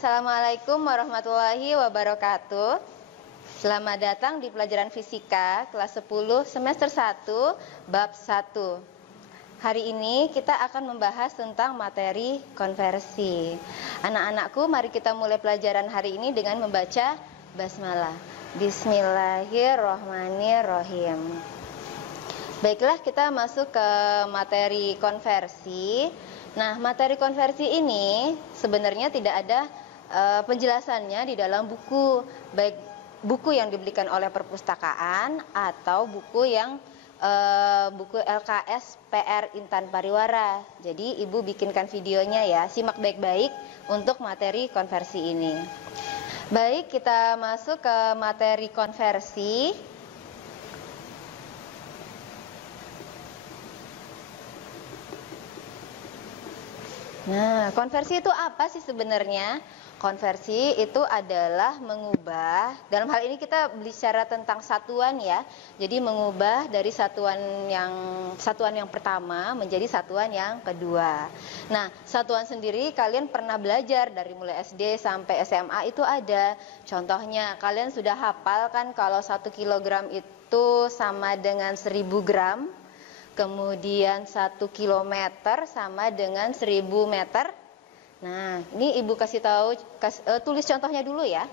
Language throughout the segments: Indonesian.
Assalamualaikum warahmatullahi wabarakatuh. Selamat datang di pelajaran fisika kelas 10 semester 1 bab 1. Hari ini kita akan membahas tentang materi konversi. Anak-anakku, mari kita mulai pelajaran hari ini dengan membaca basmalah. Bismillahirrahmanirrahim. Baiklah, kita masuk ke materi konversi. Nah, materi konversi ini sebenarnya tidak ada penjelasannya di dalam buku, baik buku yang dibelikan oleh perpustakaan atau buku yang buku LKS PR Intan Pariwara. Jadi ibu bikinkan videonya ya, simak baik-baik untuk materi konversi ini. Baik, kita masuk ke materi konversi. Nah, konversi itu apa sih sebenarnya? Konversi itu adalah mengubah, dalam hal ini kita bicara tentang satuan ya. Jadi mengubah dari satuan yang pertama menjadi satuan yang kedua. Nah, satuan sendiri kalian pernah belajar dari mulai SD sampai SMA itu ada. Contohnya, kalian sudah hafal kan kalau 1 kilogram itu sama dengan 1000 gram. Kemudian 1 kilometer sama dengan 1000 meter. Nah, ini ibu kasih tahu, tulis contohnya dulu ya.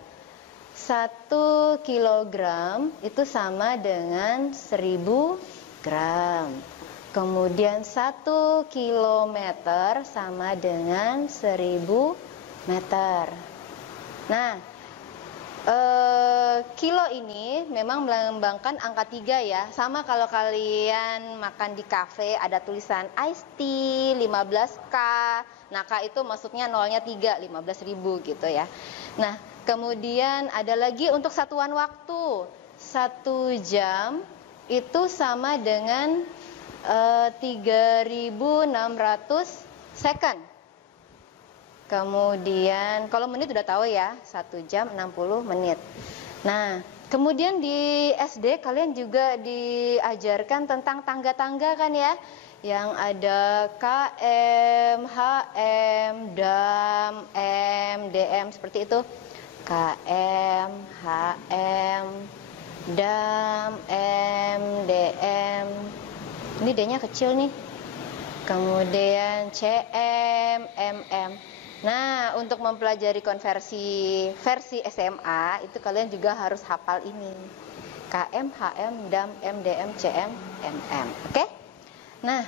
1 kilogram itu sama dengan 1000 gram. Kemudian 1 kilometer sama dengan 1000 meter. Nah, kilo ini memang melambangkan angka 3 ya. Sama kalau kalian makan di kafe ada tulisan iced tea 15K. Nah, K itu maksudnya nolnya 3, 15.000 gitu ya. Nah, kemudian ada lagi untuk satuan waktu. 1 jam itu sama dengan 3600 second. Kemudian kalau menit udah tahu ya, 1 jam 60 menit. Nah, kemudian di SD kalian juga diajarkan tentang tangga-tangga kan ya, yang ada KM, HM, DAM, M, DM seperti itu. KM, HM, DAM, M, DM. Ini D-nya kecil nih. Kemudian CM, MM. Nah, untuk mempelajari konversi versi SMA itu kalian juga harus hafal ini. KM, HM, DAM, MDM, CM, MM. Oke? Nah,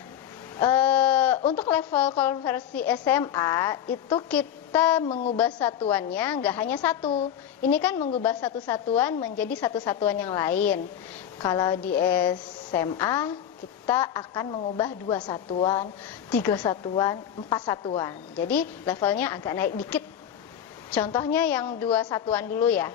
untuk level konversi SMA itu kita mengubah satuannya nggak hanya satu. Ini kan mengubah satu satuan menjadi satu satuan yang lain. Kalau di SMA kita akan mengubah 2 satuan, 3 satuan, 4 satuan. Jadi levelnya agak naik dikit. Contohnya yang 2 satuan dulu ya.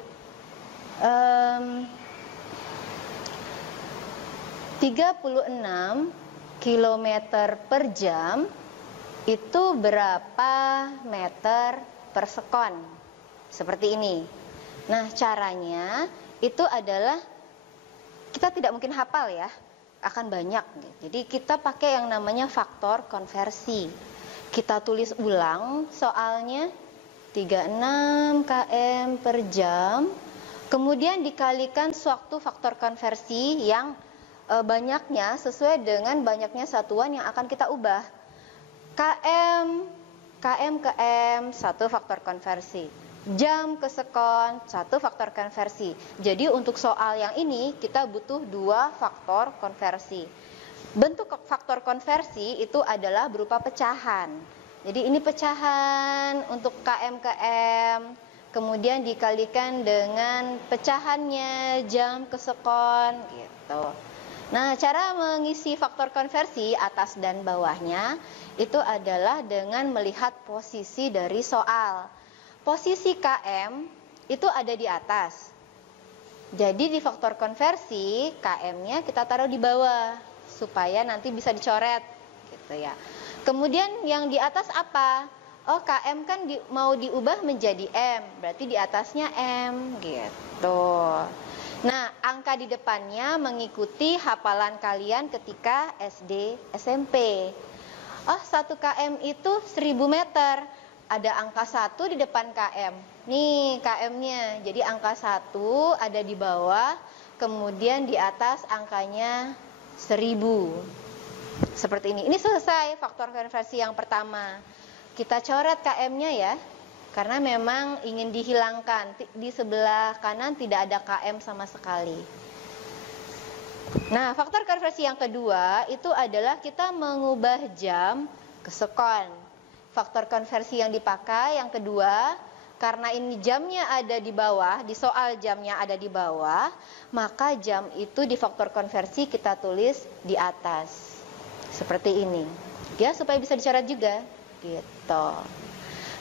36 km per jam itu berapa meter per sekon? Seperti ini. Nah, caranya itu adalah kita tidak mungkin hafal ya, akan banyak. Jadi kita pakai yang namanya faktor konversi. Kita tulis ulang soalnya 36 km per jam, kemudian dikalikan suatu faktor konversi yang banyaknya sesuai dengan banyaknya satuan yang akan kita ubah. KM ke M, 1 faktor konversi. Jam ke sekon, 1 faktor konversi. Jadi untuk soal yang ini kita butuh 2 faktor konversi. Bentuk faktor konversi itu adalah berupa pecahan. Jadi ini pecahan untuk KM ke M, kemudian dikalikan dengan pecahannya jam ke sekon gitu. Nah, cara mengisi faktor konversi atas dan bawahnya itu adalah dengan melihat posisi dari soal. Posisi KM itu ada di atas. Jadi di faktor konversi KM-nya kita taruh di bawah supaya nanti bisa dicoret gitu ya. Kemudian yang di atas apa? Oh, KM kan mau diubah menjadi M, berarti di atasnya M gitu. Nah, angka di depannya mengikuti hafalan kalian ketika SD, SMP. Oh, 1 KM itu 1000 meter. ada angka 1 di depan KM. Nih KM-nya. Jadi angka 1 ada di bawah, kemudian di atas angkanya 1000. Seperti ini. Ini selesai faktor konversi yang pertama. Kita coret KM-nya ya. Karena memang ingin dihilangkan. Di sebelah kanan tidak ada KM sama sekali. Nah, faktor konversi yang kedua itu adalah kita mengubah jam ke sekon. Faktor konversi yang dipakai yang kedua, karena ini jamnya ada di bawah, di soal jamnya ada di bawah, maka jam itu di faktor konversi kita tulis di atas. Seperti ini. Ya, supaya bisa dicoret juga. Gitu.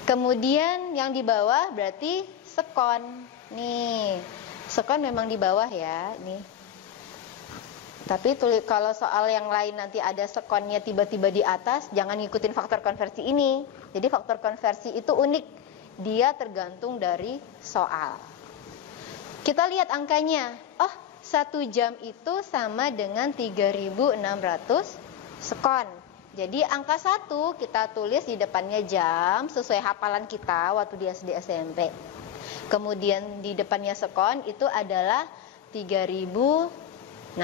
Kemudian yang di bawah berarti sekon. Nih, sekon memang di bawah ya, nih. Tapi kalau soal yang lain nanti ada sekonnya tiba-tiba di atas, jangan ngikutin faktor konversi ini. Jadi faktor konversi itu unik, dia tergantung dari soal. Kita lihat angkanya. Oh, 1 jam itu sama dengan 3600 sekon. Jadi angka 1 kita tulis di depannya jam sesuai hafalan kita waktu di SD SMP. Kemudian di depannya sekon itu adalah 3600.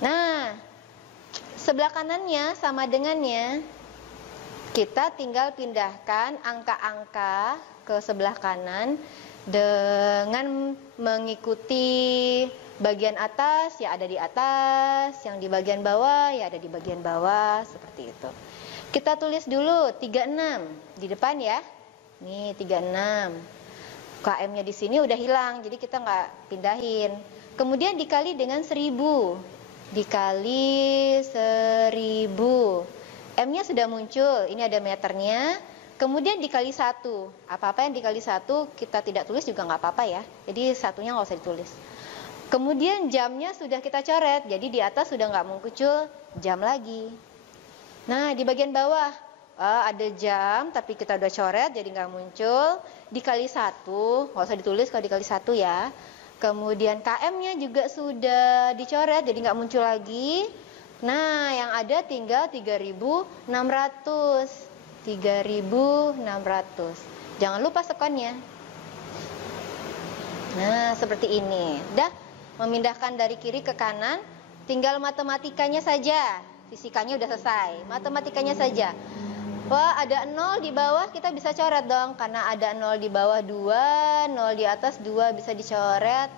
Nah, sebelah kanannya sama dengannya. Kita tinggal pindahkan angka-angka ke sebelah kanan dengan mengikuti bagian atas ya ada di atas, yang di bagian bawah ya ada di bagian bawah, seperti itu. Kita tulis dulu 36 di depan ya. Nih 36. KM-nya di sini udah hilang, jadi kita nggak pindahin. Kemudian dikali dengan 1000. Dikali 1000. M-nya sudah muncul, ini ada meternya. Kemudian dikali 1. Apa-apa yang dikali 1 kita tidak tulis juga nggak apa-apa ya. Jadi satunya nggak usah ditulis. Kemudian jamnya sudah kita coret, jadi di atas sudah nggak muncul jam lagi. Nah, di bagian bawah ada jam, tapi kita udah coret, jadi nggak muncul. Dikali 1, nggak usah ditulis kalau dikali 1 ya. Kemudian KM-nya juga sudah dicoret, jadi nggak muncul lagi. Nah, yang ada tinggal 3600. 3600. Jangan lupa sekonnya. Nah, seperti ini. Dah memindahkan dari kiri ke kanan, tinggal matematikanya saja. Fisikanya udah selesai, matematikanya saja. Wah, ada 0 di bawah, kita bisa coret dong. Karena ada 0 di bawah 2, 0 di atas 2 bisa dicoret.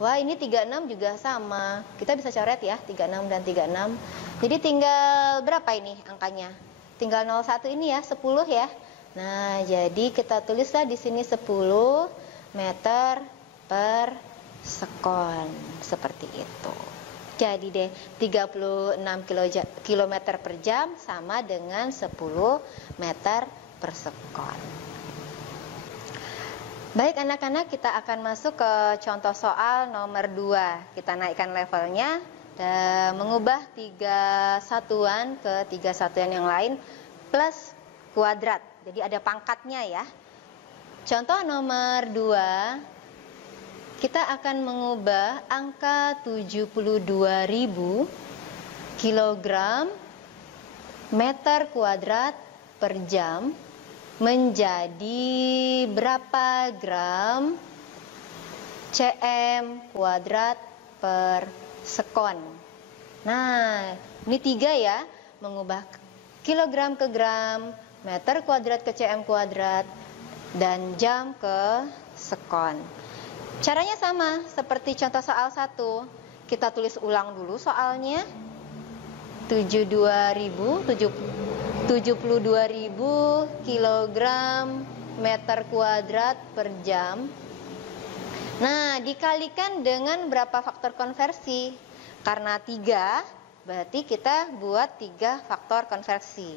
Wah, ini 36 juga sama. Kita bisa coret ya, 36 dan 36. Jadi tinggal berapa ini angkanya? Tinggal 01 ini ya, 10 ya. Nah, jadi kita tulislah di sini 10 meter per sekon. Seperti itu. Jadi deh 36 km per jam sama dengan 10 meter per sekon. Baik anak-anak, kita akan masuk ke contoh soal nomor 2. Kita naikkan levelnya dan mengubah 3 satuan ke 3 satuan yang lain plus kuadrat. Jadi ada pangkatnya ya. Contoh nomor 2. Kita akan mengubah angka 72.000 kilogram meter kuadrat per jam menjadi berapa gram cm kuadrat per sekon. Nah, ini 3 ya, mengubah kilogram ke gram, meter kuadrat ke cm kuadrat, dan jam ke sekon. Caranya sama seperti contoh soal 1. Kita tulis ulang dulu soalnya. 72.000 kilogram meter kuadrat per jam. Nah, dikalikan dengan berapa faktor konversi? Karena 3, berarti kita buat 3 faktor konversi.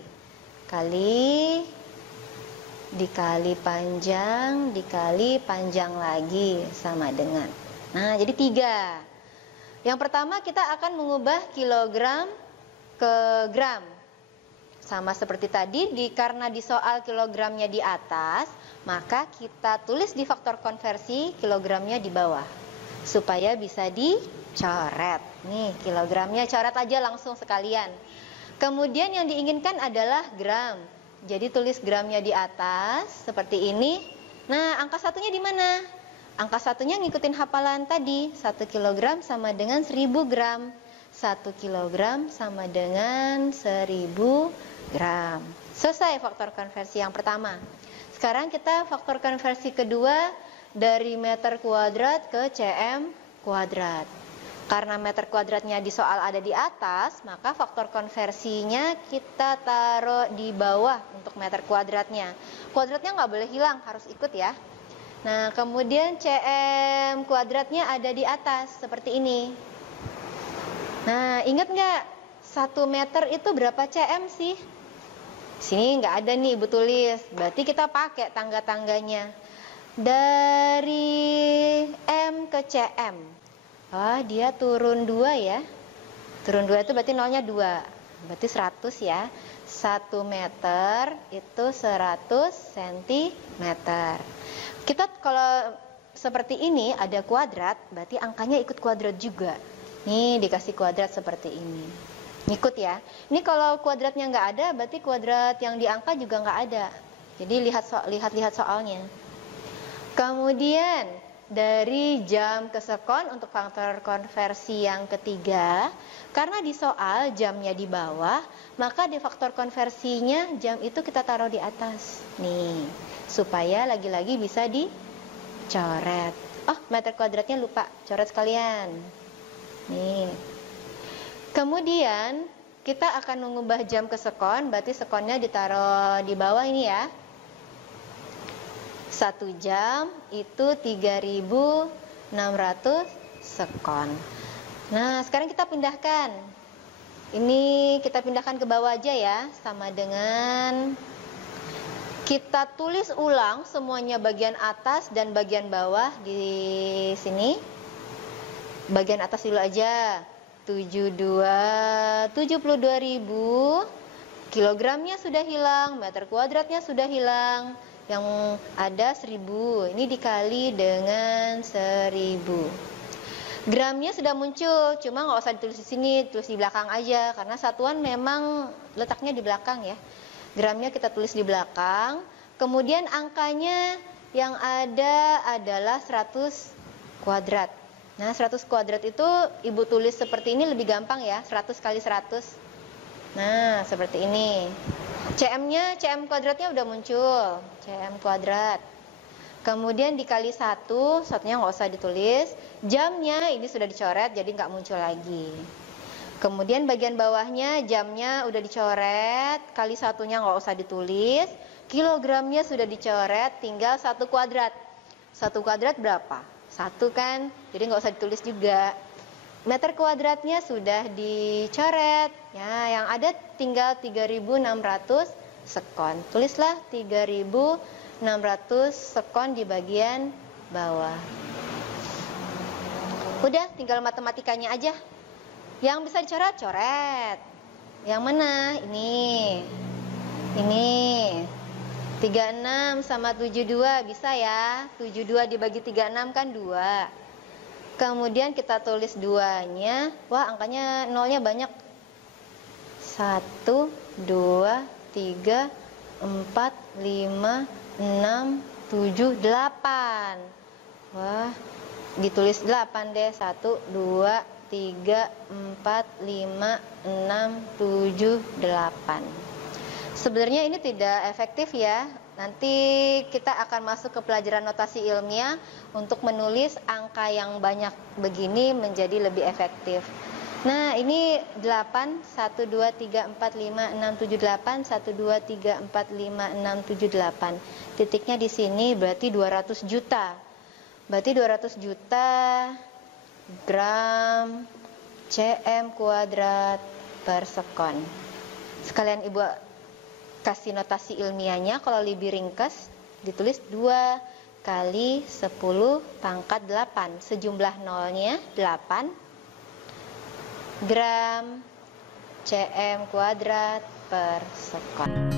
Dikali panjang, dikali panjang lagi sama dengan. Nah, jadi 3. Yang pertama kita akan mengubah kilogram ke gram. Sama seperti tadi, karena di soal kilogramnya di atas, maka kita tulis di faktor konversi kilogramnya di bawah. Supaya bisa dicoret. Nih, kilogramnya coret aja langsung sekalian. Kemudian yang diinginkan adalah gram. Jadi tulis gramnya di atas seperti ini. Nah, angka satunya di mana? Angka satunya ngikutin hafalan tadi. 1 kilogram sama dengan 1000 gram. 1 kilogram sama dengan 1000 gram. Selesai faktor konversi yang pertama. Sekarang kita faktor konversi kedua dari meter kuadrat ke cm kuadrat. Karena meter kuadratnya di soal ada di atas, maka faktor konversinya kita taruh di bawah untuk meter kuadratnya. Kuadratnya nggak boleh hilang, harus ikut ya. Nah, kemudian cm kuadratnya ada di atas, seperti ini. Nah, ingat nggak? 1 meter itu berapa cm sih? Sini nggak ada nih, Ibu tulis. Berarti kita pakai tangga-tangganya. Dari m ke cm. Oh, dia turun 2 ya. Turun 2 itu berarti nolnya 2. Berarti 100 ya. 1 meter itu 100 cm. Kita kalau seperti ini ada kuadrat, berarti angkanya ikut kuadrat juga. Nih dikasih kuadrat seperti ini. Ngikut ya. Ini kalau kuadratnya nggak ada, berarti kuadrat yang di angka juga nggak ada. Jadi lihat soalnya. Kemudian dari jam ke sekon untuk faktor konversi yang ketiga, karena di soal jamnya di bawah, maka di faktor konversinya jam itu kita taruh di atas. Nih, supaya lagi-lagi bisa dicoret. Oh, meter kuadratnya lupa, coret sekalian. Nih. Kemudian kita akan mengubah jam ke sekon, berarti sekonnya ditaruh di bawah ini ya. 1 jam itu 3600 sekon. Nah, sekarang kita pindahkan. Ini kita pindahkan ke bawah aja ya, sama dengan kita tulis ulang semuanya bagian atas dan bagian bawah di sini. Bagian atas dulu aja. 72.000 kilogramnya sudah hilang, meter kuadratnya sudah hilang. Yang ada 1000, ini dikali dengan 1000. Gramnya sudah muncul, cuma nggak usah ditulis di sini, tulis di belakang aja, karena satuan memang letaknya di belakang ya. Gramnya kita tulis di belakang, kemudian angkanya yang ada adalah 100 kuadrat. Nah, 100 kuadrat itu Ibu tulis seperti ini lebih gampang ya, 100 kali 100. Nah, seperti ini. cm kuadratnya udah muncul, cm kuadrat. Kemudian dikali 1, satunya nggak usah ditulis. Jamnya ini sudah dicoret, jadi nggak muncul lagi. Kemudian bagian bawahnya jamnya udah dicoret, kali satunya nggak usah ditulis. Kilogramnya sudah dicoret, tinggal 1 kuadrat. 1 kuadrat berapa? 1 kan, jadi nggak usah ditulis juga. Meter kuadratnya sudah dicoret. Ya, yang ada tinggal 3600 sekon. Tulislah 3600 sekon di bagian bawah. Udah, tinggal matematikanya aja. Yang bisa dicoret, coret. Yang mana? Ini. 36 sama 72 bisa ya. 72 dibagi 36 kan 2. Kemudian kita tulis 2-nya. Wah, angkanya nolnya banyak. 1, 2, 3, 4, 5, 6, 7, 8. Wah, ditulis 8 deh. 1, 2, 3, 4, 5, 6, 7, 8. Sebenarnya ini tidak efektif ya. Nanti kita akan masuk ke pelajaran notasi ilmiah untuk menulis angka yang banyak begini menjadi lebih efektif. Nah, ini 8, 1, 2, 3, 4, 5, 6, 7, 8, 1, 2, 3, 4, 5, 6, 7, 8. Titiknya di sini berarti 200 juta. Berarti 200 juta gram cm kuadrat per sekon. Sekalian Ibu kasih notasi ilmiahnya, kalau lebih ringkas ditulis 2 kali 10 pangkat 8. Sejumlah nolnya 8 gram cm kuadrat per sekon.